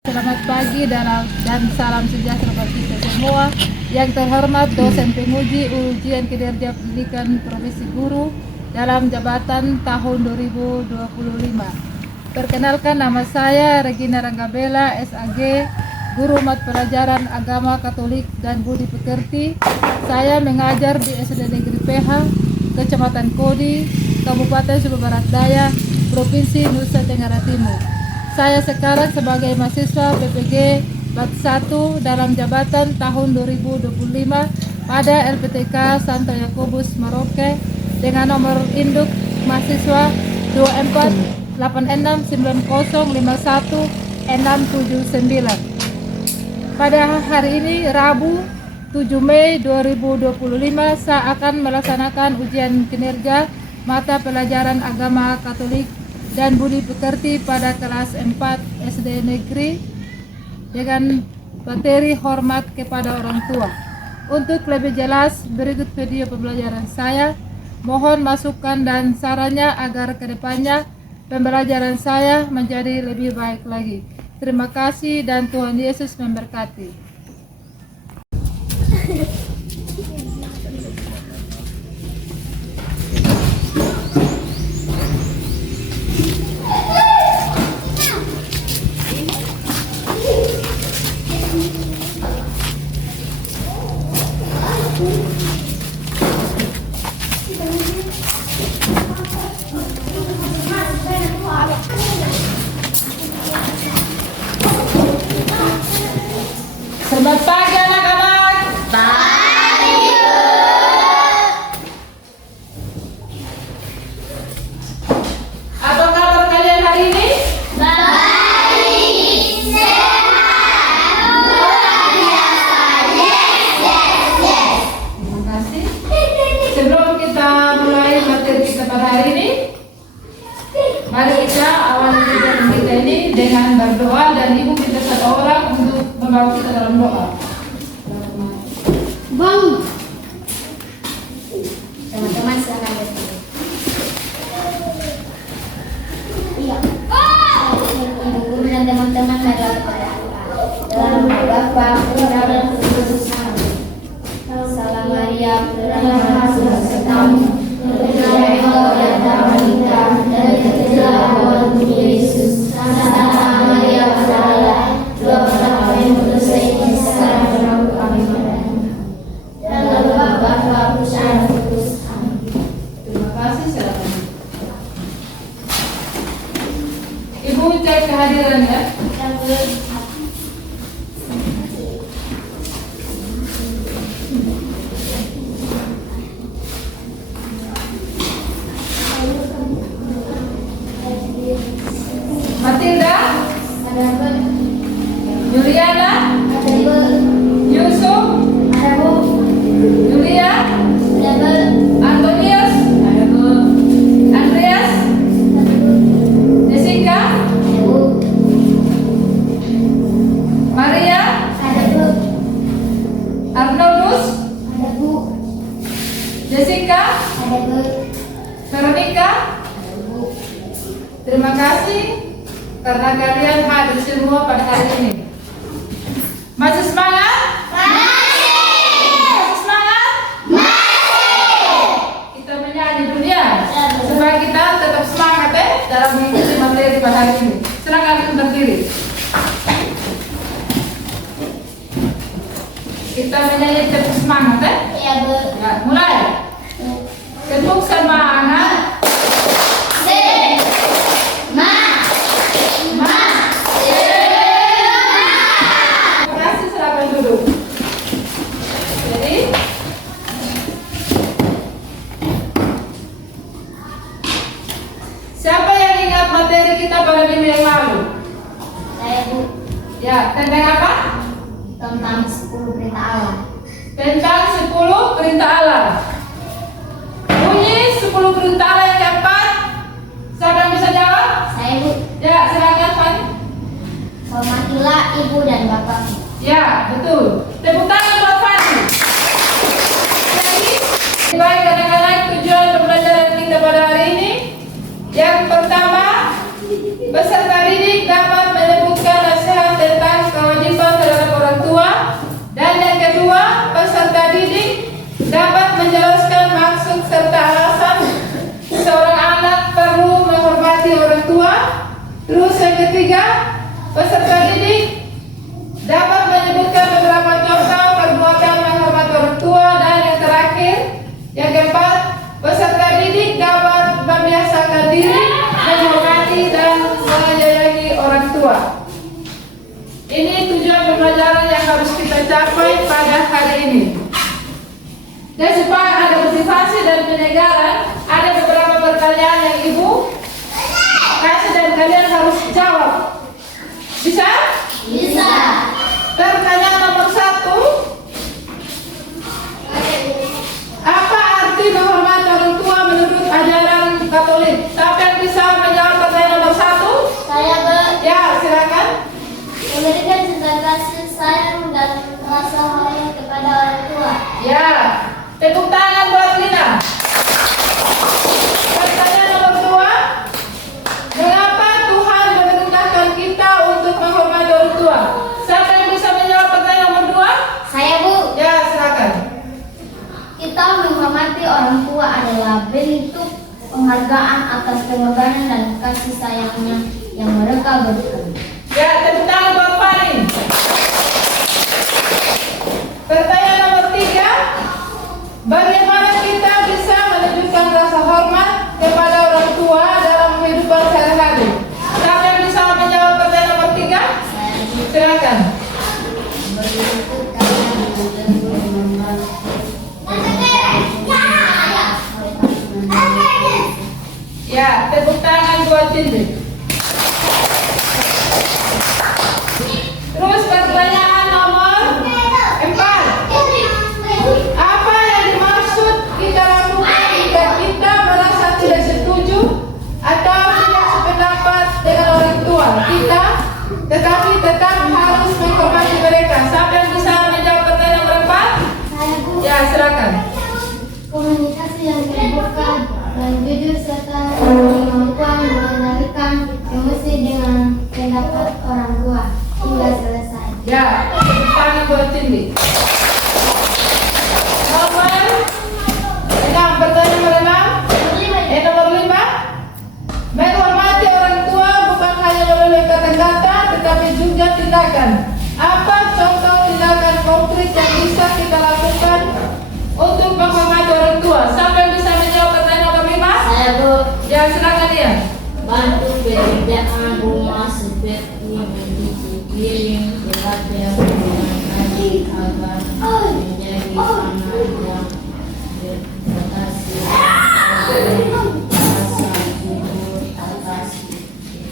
Selamat pagi dan salam sejahtera bagi kita semua. Yang terhormat dosen penguji ujian kinerja pendidikan Profesi Guru dalam jabatan tahun 2025. Perkenalkan, nama saya Regina Ranggabella, SAG, Guru Mat Pelajaran Agama Katolik dan Budi Pekerti. Saya mengajar di SD Negeri PH, Kecamatan Kodi, Kabupaten Sumba Barat Daya, Provinsi Nusa Tenggara Timur. Saya sekarang sebagai mahasiswa PPG Bat 1 dalam jabatan tahun 2025 pada LPTK Santo Yakobus Merauke dengan nomor induk mahasiswa 2486905169. Pada hari ini Rabu 7 Mei 2025 saya akan melaksanakan ujian kinerja mata pelajaran agama Katolik dan Budi Pekerti pada kelas 4 SD Negeri dengan materi hormat kepada orang tua. Untuk lebih jelas, berikut video pembelajaran saya. Mohon masukan dan sarannya agar kedepannya pembelajaran saya menjadi lebih baik lagi. Terima kasih dan Tuhan Yesus memberkati. Selamat pagi anak-anak. Pagi. Apa kabar kalian hari ini? Baik, sehat, luar biasa. Yes. Terima kasih. Sebelum kita mulai materi kita pada hari ini, mari kita awali kegiatan kita ini dengan berdoa, dan ibu minta satu orang untuk membawa kita dalam doa. Bang, teman-teman silakan berdiri. Iya. Ibu guru dan teman-teman adalah berdoa. Dalam nama Bapa, Putra dan Roh Kudus. Amin. Salam Maria, penuh kasih sertamu, berkah Allah dan wanita, dan tercela Tuhan Yesus. Santa Maria Magdalena, doakan kami untuk dosa ini sekarang dan waktu kami mati. Dalam nama Bapa, Putra dan Roh Kudus. Amin. Terima kasih, silakan. Ibu cek kehadiran ya. Matilda, Ada apa? Juliana, Ada apa? Yusuf, Ada apa? Julia, Ada apa? Antonius, Andreas, Jessica, Ada apa? Maria, Ada apa? Arnoldus, Ada apa? Jessica, Ada apa? Veronica. Ada apa? Terima kasih karena kalian hadir semua pada hari ini. Masih semangat? Masih semangat? Kita menyanyi dunia supaya kita tetap semangat dalam mengikuti materi pada hari ini. Silakan berdiri. Kita menyanyi tetap semangat Iya, Bu. Ya, mulai. Ketuk semangat. Terima kasih, silakan duduk. Jadi, siapa yang ingat materi kita pada minggu yang lalu? Saya, Bu. Ya, tentang apa? Tentang 10 perintah Allah. Tentang 10 perintah Allah. Bunyi 10 perintah Allah yang keempat. Siapa yang bisa jawab? Saya, Bu. Ya, silakan Fani. Hormatilah ibu dan bapak. Ya, betul. Tepuk tangan buat Fani. Jadi, baik anak-anak, tujuan pembelajaran kita pada hari ini. Yang pertama, peserta didik dapat menyebutkan nasihat dan Peserta didik dapat menyebutkan beberapa contoh perbuatan menghormati orang tua. Dan yang terakhir, yang keempat, peserta didik dapat membiasakan diri menghormati dan menyayangi orang tua. Ini tujuan pembelajaran yang harus kita capai pada hari ini. Dan supaya ada motivasi dan penyegaran, ada beberapa pertanyaan yang Ibu kasih dan kalian harus jawab. Bisa? Bisa. Pertanyaan nomor 1. Apa arti menghormati orang tua menurut ajaran Katolik? Siapa yang bisa menjawab pertanyaan nomor 1? Saya Ya, silakan. memberikan cinta kasih sayang dan rasa hormat kepada orang tua. Ya, tepuk tangan buat Lina. Pertanyaan nomor 2. Mengapa Tuhan memerintahkan kita untuk menghormati orang tua? Siapa yang bisa menjawab pertanyaan nomor 2? Saya, Bu. Ya, silakan. Kita menghormati orang tua adalah bentuk penghargaan atas pengorbanan dan kasih sayangnya yang mereka berikan. Ya, tepuk tangan buat Fani. Pertanyaan nomor 3. Bagaimana kita bisa menunjukkan rasa hormat kepada orang tua dalam kehidupan sehari-hari? Siapa yang bisa menjawab pertanyaan nomor 3? Silakan. Ya, tepuk tangan buat Cindy. Terus pertanyaan nomor 4. Apa yang dimaksud kita lakukan jika kita merasa tidak setuju atau tidak sependapat dengan orang tua kita, tetapi tetap harus menghormati mereka? Siapa yang bisa menjawab pertanyaan nomor 4? Saya, Bu. Ya, silakan. Komunikasi yang terbuka dan jujur serta kemampuan mengendalikan emosi dengan pendapat orang tua hingga selesai. Ya, tepuk tangan buat Cindy. Pertanyaan nomor 6. Nomor 5. Menghormati orang tua bukan hanya melalui kata-kata, tetapi juga tindakan. Apa contoh tindakan konkret yang bisa kita lakukan untuk menghormati orang tua? Siapa yang bisa menjawab pertanyaan nomor 5? Saya, Bu. Ya, silakan ya. Bantu pekerjaan rumah seperti mencuci piring, belajar dengan adik agar menjadi anak yang berprestasi, rasa syukur atas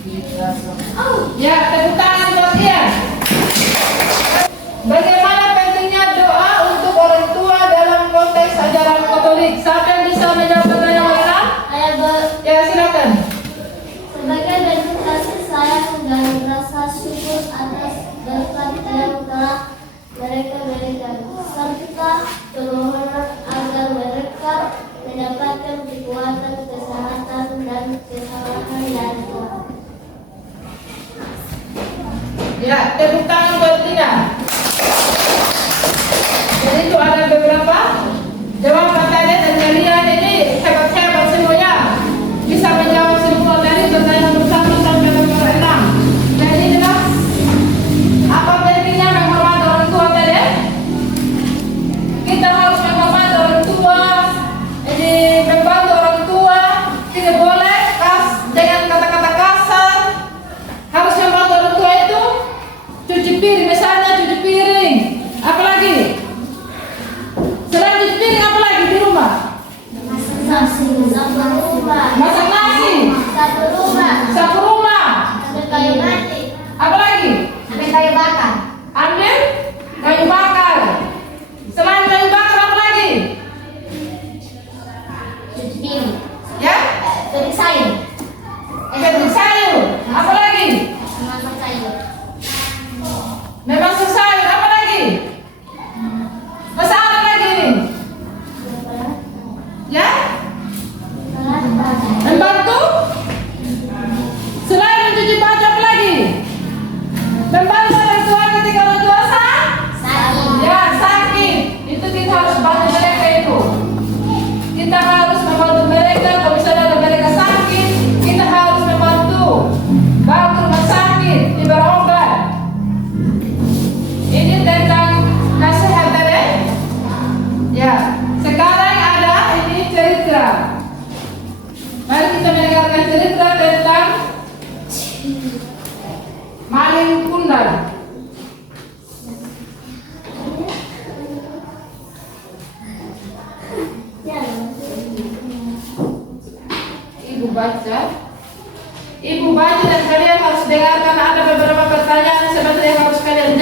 keikhlasan. Ya, tepuk tangan buat dia. Bagaimana pentingnya doa untuk orang tua dalam konteks ajaran Katolik? Siapa yang bisa menjawab pertanyaan nomor 6? Saya, Bu. Ya, silakan. Sebagai bentuk kasih sayang dan rasa syukur atas berkat yang telah mereka berikan, serta permohonan agar mereka mendapatkan kekuatan, kesehatan, dan kesabaran dari Tuhan. Ya, tepuk tangan buat Tina. Jadi itu ada beberapa jawaban tadi dan kalian ini hebat-hebat semuanya. Bisa menjawab semua dari pertanyaan nomor 1 sampai nomor 6. Jadi jelas apa pentingnya menghormati orang tua tadi? Kita harus menghormati orang tua, ini membantu orang tua, tidak boleh dengan kata-kata kasar. Harus membantu orang tua itu cuci piring, misalnya cuci piring, apalagi selain cuci piring apalagi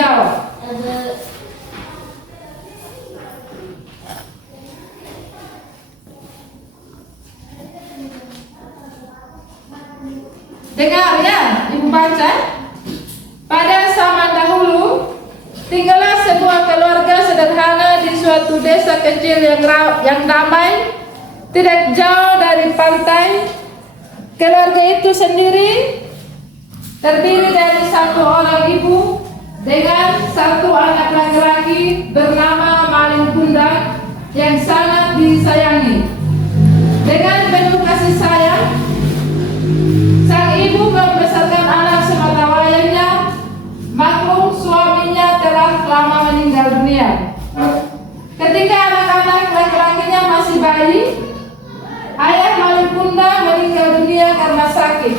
menjawab. Dengar ya, Ibu baca. Pada zaman dahulu, tinggallah sebuah keluarga sederhana di suatu desa kecil yang damai, tidak jauh dari pantai. Keluarga itu sendiri terdiri dari satu orang ibu dengan satu anak laki-laki bernama Malin Kundang yang sangat disayangi. Dengan penuh kasih sayang, sang ibu membesarkan anak semata wayangnya. Maklum suaminya telah lama meninggal dunia. Ketika anak-anak laki-lakinya masih bayi, ayah Malin Kundang meninggal dunia karena sakit.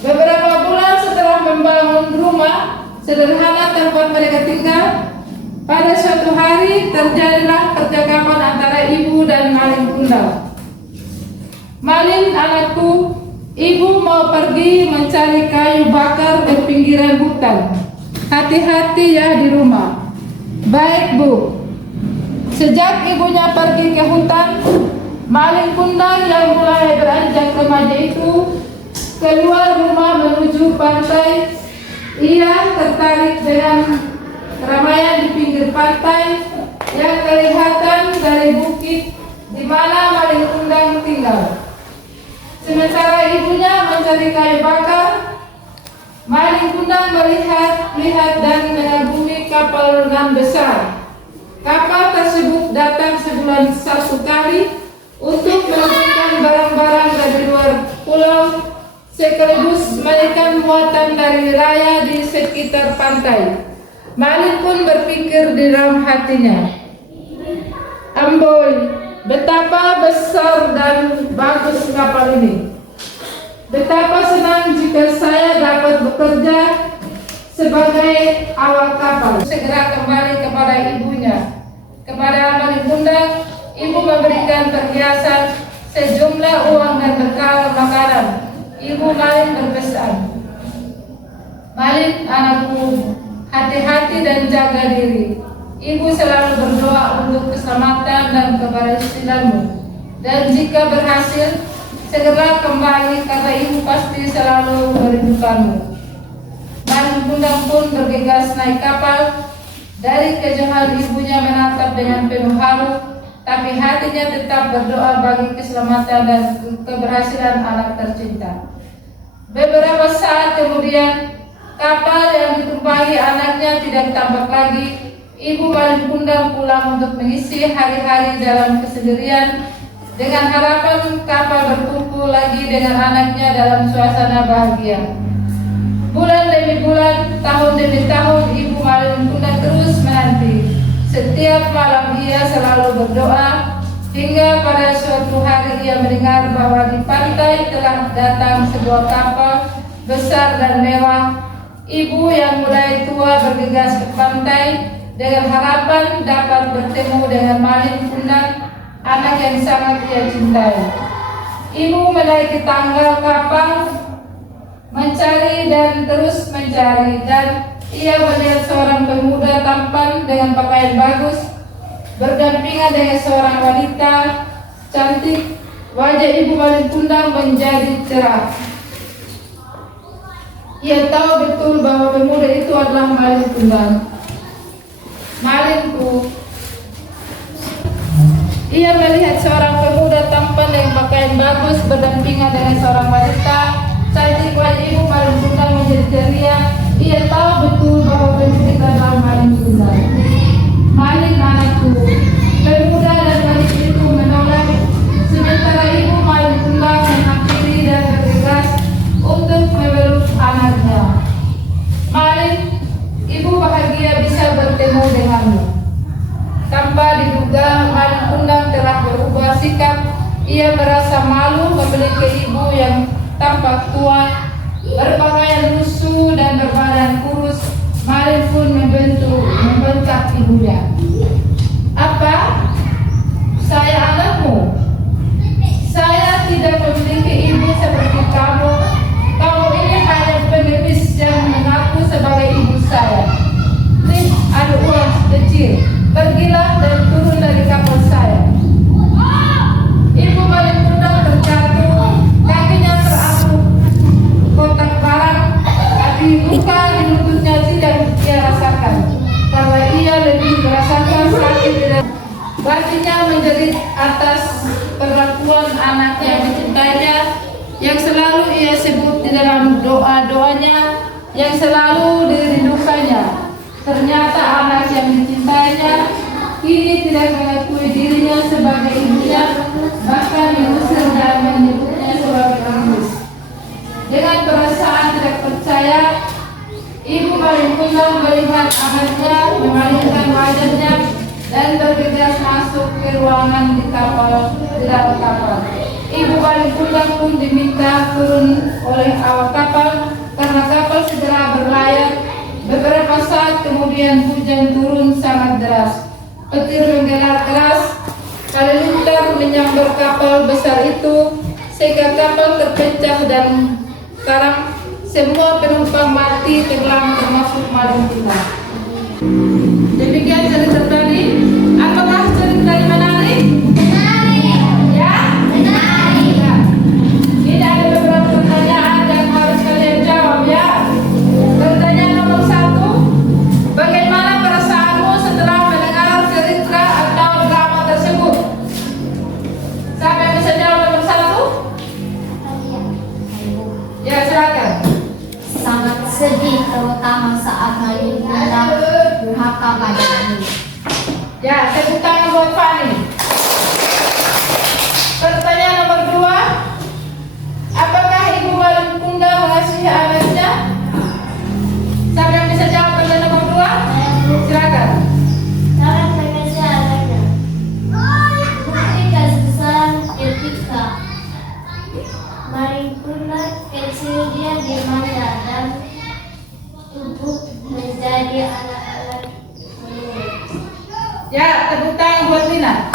Beberapa bulan setelah membangun rumah sederhana tempat mereka tinggal, pada suatu hari terjadilah percakapan antara ibu dan Malin Kundang. Malin, anakku, ibu mau pergi mencari kayu bakar di pinggiran hutan. Hati-hati ya di rumah. Baik, Bu. Sejak ibunya pergi ke hutan, Malin Kundang yang mulai beranjak remaja itu keluar rumah menuju pantai. Ia tertarik dengan keramaian di pinggir pantai yang kelihatan dari bukit di mana Malin Kundang tinggal. Sementara ibunya mencari kayu bakar, Malin Kundang melihat dan mengagumi kapal nan besar. Kapal tersebut datang sebulan satu kali untuk menurunkan barang-barang dari luar pulau, sekaligus menaikkan muatan dari wilayah di sekitar pantai. Malin pun berpikir di dalam hatinya, "Amboi, betapa besar dan bagus kapal ini. Betapa senang jika saya dapat bekerja sebagai awak kapal." Segera kembali kepada ibunya. Kepada Malin Kundang, ibu memberikan perhiasan, sejumlah uang dan bekal makanan. Ibu Malin berpesan, "Malin, anakku, hati-hati dan jaga diri. Ibu selalu berdoa untuk keselamatan dan keberhasilanmu. Dan jika berhasil, segera kembali karena ibu pasti selalu merindukanmu." Malin Kundang pun bergegas naik kapal. Dari kejauhan ibunya menatap dengan penuh haru, tapi hatinya tetap berdoa bagi keselamatan dan keberhasilan anak tercinta. Beberapa saat kemudian, kapal yang ditumpangi anaknya tidak tampak lagi. Ibu Malin Kundang pulang untuk mengisi hari-hari dalam kesendirian dengan harapan kapal berkumpul lagi dengan anaknya dalam suasana bahagia. Bulan demi bulan, tahun demi tahun, Ibu Malin Kundang terus menanti. Setiap malam ia selalu berdoa, hingga pada suatu hari ia mendengar bahwa di pantai telah datang sebuah kapal besar dan mewah. Ibu yang mulai tua bergegas ke pantai dengan harapan dapat bertemu dengan Malin Kundang, anak yang sangat ia cintai. Ibu menaiki tangga kapal, mencari dan terus mencari, dan ia melihat seorang pemuda tampan dengan pakaian bagus berdampingan dengan seorang wanita cantik. Wajah Ibu Malin Kundang menjadi cerah. Ia tahu betul bahwa pemuda itu adalah Malin Kundang. "Malinku," ia melihat seorang pemuda tampan dengan pakaian bagus berdampingan dengan seorang wanita cantik. Wajah Ibu Malin Kundang menjadi ceria. Ia tahu betul bahwa pemuda itu adalah Malin Kundang. "Malin, anakku." Pemuda dan wanita itu menolak, sementara Ibu Malin Kundang menghampiri dan bergegas untuk memeluk anaknya. "Malin, ibu bahagia bisa bertemu denganmu." Tanpa diduga, Malin Kundang telah berubah sikap. Ia merasa malu memiliki ibu yang tampak tua, berpakaian lusuh dan berbadan kurus. Malin pun membentak ibunya, "Apa? Saya anakmu? Saya tidak memiliki ibu seperti kamu. Kamu ini hanya pengemis yang mengaku sebagai ibu saya." Batinnya menjerit atas perlakuan anak yang dicintainya, yang selalu ia sebut di dalam doa-doanya, yang selalu dirindukannya. Ternyata anak yang dicintainya kini tidak mengakui dirinya sebagai ibunya, bahkan mengusir dan menyebutnya sebagai Agus. Dengan perasaan tidak percaya, ibu Maringkundang melihat anaknya memalingkan wajahnya dan bergegas masuk ke ruangan di dalam kapal. Ibu Maringkundang pun diminta turun oleh awak kapal karena kapal segera berlayar. Beberapa saat kemudian hujan turun sangat deras. Petir menggelar keras, halilintar menyambar kapal besar itu sehingga kapal terpecah dan sekarang semua penumpang mati tenggelam termasuk Maringkundang. Demikian cerita tadi. Apakah cerita yang menarik? Menarik. Ya? Menarik. Ya. Ini ada beberapa pertanyaan yang harus kalian jawab ya. Pertanyaan nomor 1. Bagaimana perasaanmu setelah mendengar cerita atau drama tersebut? Siapa yang bisa jawab nomor 1? Ya, silakan. Sangat sedih, terutama saat Maringkundang durhaka pada ibu. Ya, tepuk tangan buat Fani. Pertanyaan nomor 2. Apakah Ibu Maringkundang mengasihi anaknya? Siapa yang bisa jawab pertanyaan nomor 2? Silakan. Sangat mengasihi anaknya. Bukti kasih sayang ketika Maringkundang kecil dia dimanja dan tumbuh menjadi anak-anak menurut. Ya, tepuk tangan buat Lina.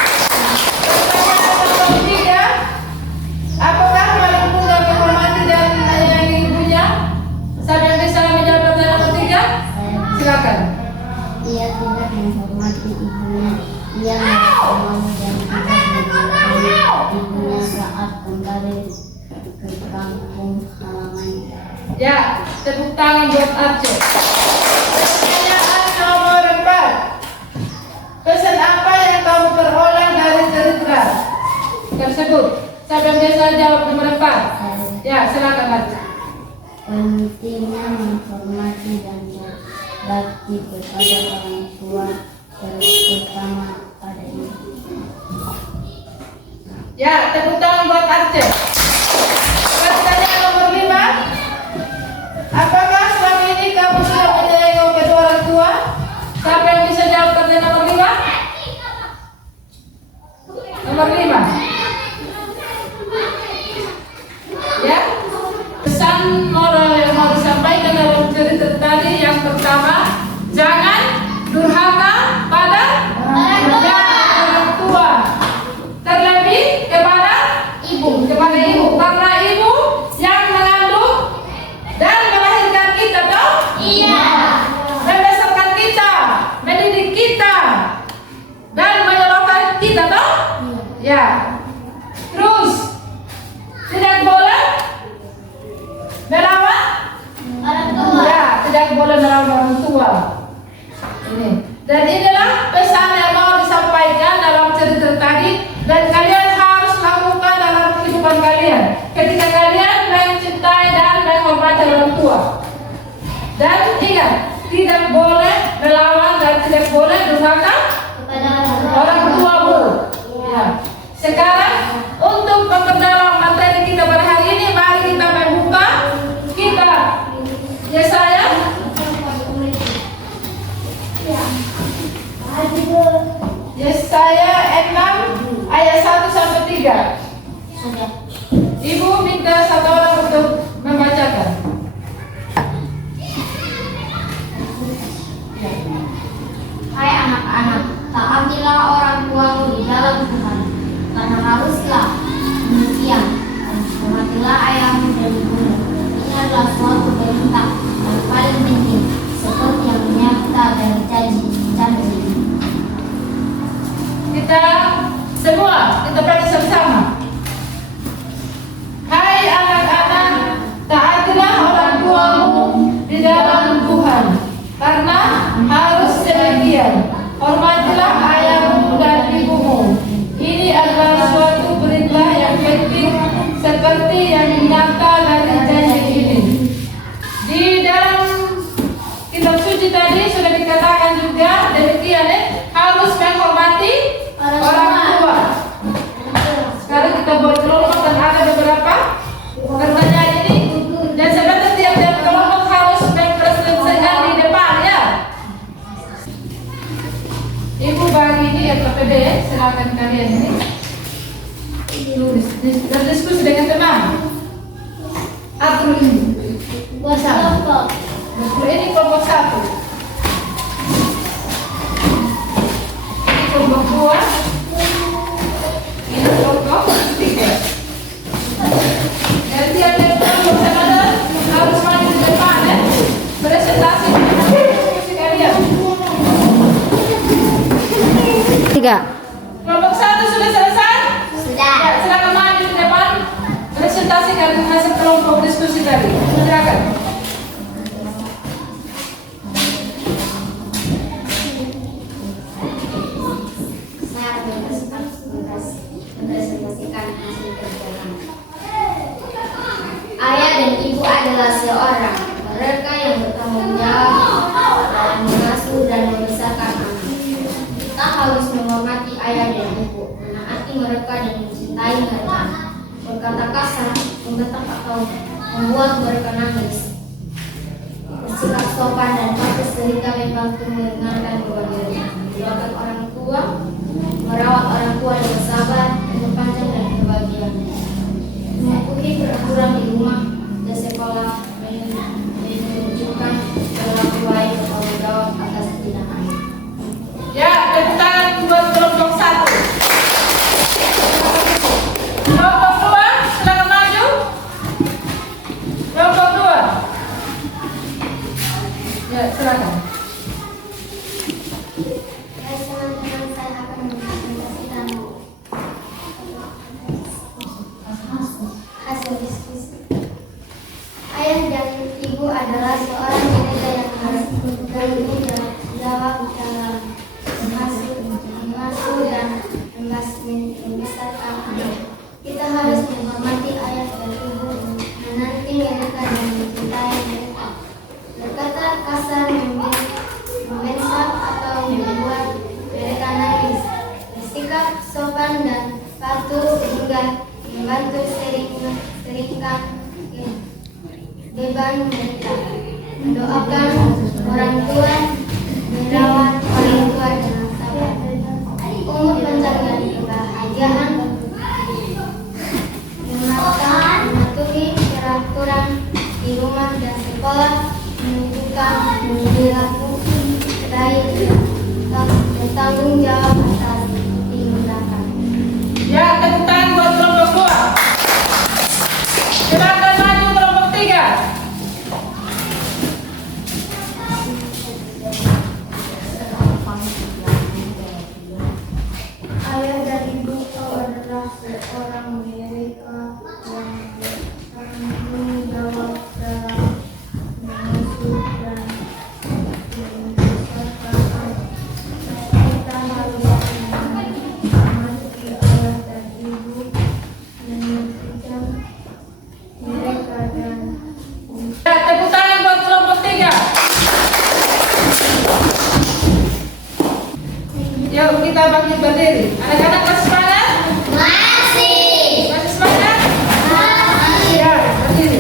Pertanyaan nomor 3. Apakah Maringkundang menghormati dan menyayangi ibunya? Siapa yang bisa menjawab pertanyaan nomor 3? Silakan. Ia tidak menghormati ibunya. Ia mau dan tidak menghormati ibunya saat kembali ke kampung halamannya. Ya, tepuk tangan buat Arce. Pertanyaan nomor 4. Pesan apa yang kamu peroleh dari cerita tersebut? Siapa yang bisa jawab nomor 4? Ya, silakan Arce. Pentingnya menghormati dan berbakti kepada orang tua, terutama pada ibu. Ya, tepuk tangan buat Arce. Pertanyaan nomor 5. Apakah selama ini kamu sudah menyayangi kedua orang tua? Siapa yang bisa jawab pertanyaan nomor 5? Nomor 5. Ya. Pesan moral yang mau disampaikan dalam cerita tadi yang pertama, jangan durhaka pada orang tua. Terlebih kepada ibu. Karena ibu yang mengandung dan melahirkan kita, toh? Iya. Membesarkan kita, mendidik kita, dan menyekolahkan kita, toh? Ya. Terus tidak boleh melawan Orang tua. ya, tidak boleh melawan orang tua. Ini. Dan inilah pesan yang mau disampaikan dalam cerita tadi, dan kalian harus lakukan dalam kehidupan kalian ketika kalian mencintai dan menghormati orang tua. Dan ingat, tidak boleh melawan dan tidak boleh durhaka Kepada orang tuamu. Ya. Sekarang untuk memperdalam materi kita pada hari ini, mari kita membuka kitab Yesaya Yesaya 6 ayat 1 sampai 3. Sudah. Ibu minta satu orang untuk membacakan. Hai anak-anak, taatilah orang tuamu di dalam Tuhan, karena haruslah demikian. Dan hormatilah ayahmu dan ibumu. Ini adalah suatu perintah yang paling penting, seperti yang nyata dari janji. Kita semua kita baca sama-sama. Hai anak-anak, taatilah orang tuamu di dalam Tuhan, karena harus demikian. Hormatilah ayahmu dan ibumu diskusi tadi sudah dikatakan juga demikian harus menghormati orang tua. Sekarang kita buat kelompok dan ada beberapa pertanyaan ini dan sebenarnya tiap-tiap kelompok harus mempresentasikan di depan ya. Ibu bagi ini ya KPD, silakan kalian ini berdiskusi dengan teman. Atur ini. Kelompok. Ini kelompok 1. Ini kelompok 2. Ini kelompok 3. Dan tiap-tiap kelompok sebenarnya harus maju di depan ya. Presentasi diskusi kalian. 3. Kelompok 1 sudah selesai? Sudah. Ya, silakan maju di depan. Presentasi kalian hasil kelompok diskusi tadi. Silakan. Saya akan mempresentasikan hasil kerjaan. Ayah dan ibu adalah seorang mereka yang bertanggung jawab dalam mengasuh dan membesarkan anak. Kita harus menghormati ayah dan ibu, menaati mereka dan mencintai mereka. Berkata kasar, membentak atau membuat mereka nangis. Bersikap sopan dan patuh sehingga membantu meringankan beban mereka. Mendoakan orang tua, merawat orang tua dengan sabar, umur panjang dan kebahagiaan. Mematuhi peraturan di rumah dan sekolah, menunjukkan perilaku baik dan tanggung jawab atas tindakan. Ya, tepuk tangan buat kelompok 1. Kelompok 2, silakan maju. Kelompok 2. Ya, silakan. Baik teman-teman, saya akan mempresentasikan hasil diskusi. Ayah dan ibu adalah seorang gereja yang harus bertanggung jawab dalam mengasuh dan membesarkan anak. Kita harus menghormati ayah dan ibu, menanti mereka dan mencintai mereka. Berkata kasar, membentak atau membuat mereka nangis. Bersikap sopan dan patuh sehingga membantu seringkan beban mereka. Mendoakan orang tua, merawat orang tua dengan sabar. Umur panjang dan kebahagiaan. Mematuhi peraturan di rumah dan sekolah, menunjukkan perilaku baik dan bertanggung jawab atas tindakan. Ya, tepuk tangan buat kelompok 2. Silakan maju kelompok 3. Ayah dan ibu kau adalah seorang mereka yang bertanggung jawab dalam mengasuh dan membesarkan anak. Kita harus menghormati ayah dan ibu, menantikan mereka dan Ya, tepuk tangan buat kelompok 3. Yuk kita bangkit berdiri. Anak-anak masih semangat? masih. Masih semangat? Ya, berdiri.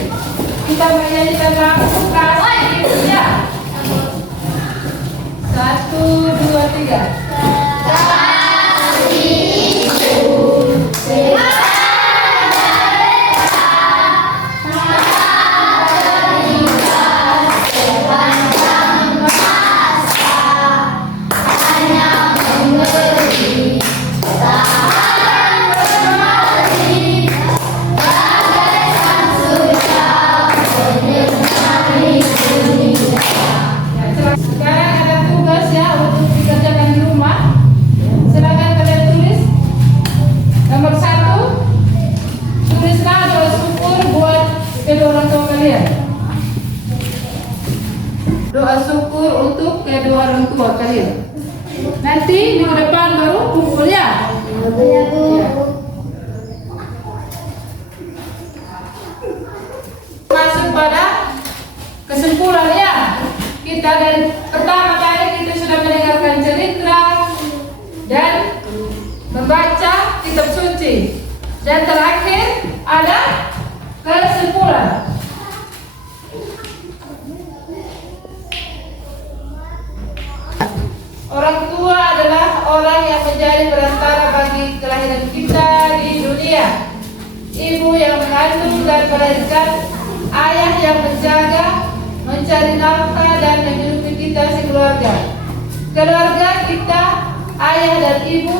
Kita menyanyikan lagu kasih ya. 1, 2, 3. Sekarang ada tugas ya untuk dikerjakan di rumah. Silakan kalian tulis. Nomor 1, tulislah doa syukur buat kedua orang tua kalian. Doa syukur untuk kedua orang tua kalian. Nanti minggu depan baru kumpul ya. Masuk pada kesimpulan ya. kita dari pertama kali kita sudah mendengarkan cerita dan membaca kitab suci, dan terakhir ada kesimpulan. Orang tua adalah orang yang menjadi perantara bagi kelahiran kita di dunia. Ibu yang mengandung dan melahirkan, ayah yang menjaga, mencari nafkah dan menghidupi kita sekeluarga. Keluarga kita, ayah dan ibu,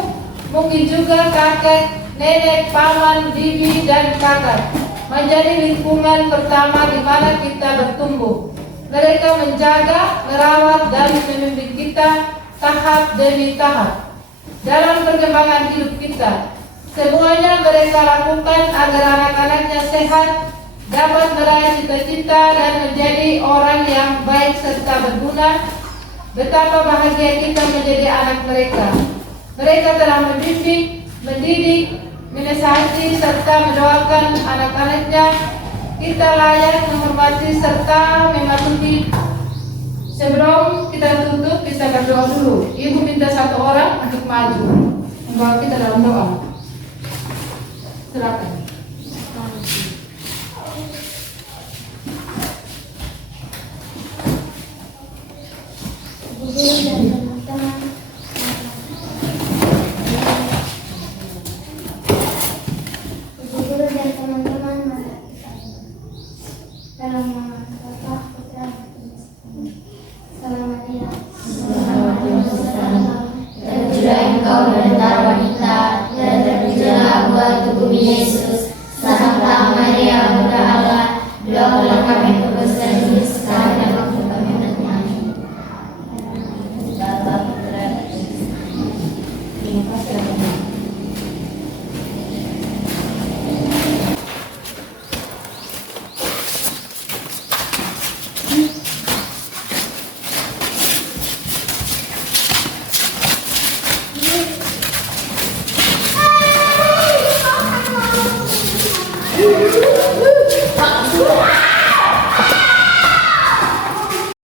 mungkin juga kakek, nenek, paman, bibi, dan kakak, menjadi lingkungan pertama di mana kita bertumbuh. Mereka menjaga, merawat, dan membimbing kita tahap demi tahap dalam perkembangan hidup kita. Semuanya mereka lakukan agar anak-anaknya sehat, dapat meraih cita-cita dan menjadi orang yang baik serta berguna. Betapa bahagia kita menjadi anak mereka. Mereka telah membimbing, mendidik, menasihati serta mendoakan anak-anaknya. Kita layak menghormati serta mematuhi. Sebelum kita tutup, kita berdoa dulu. Ibu minta satu orang untuk maju membawa kita dalam doa. Silakan. Guru dan teman-teman, guru dan teman-teman, dalam nama Bapa, Putra, Salam Maria. Terpujilah Engkau di antara wanita, dan terpujilah buah tubuh Yesus. Santa Maria, Bunda Allah, doakanlah kami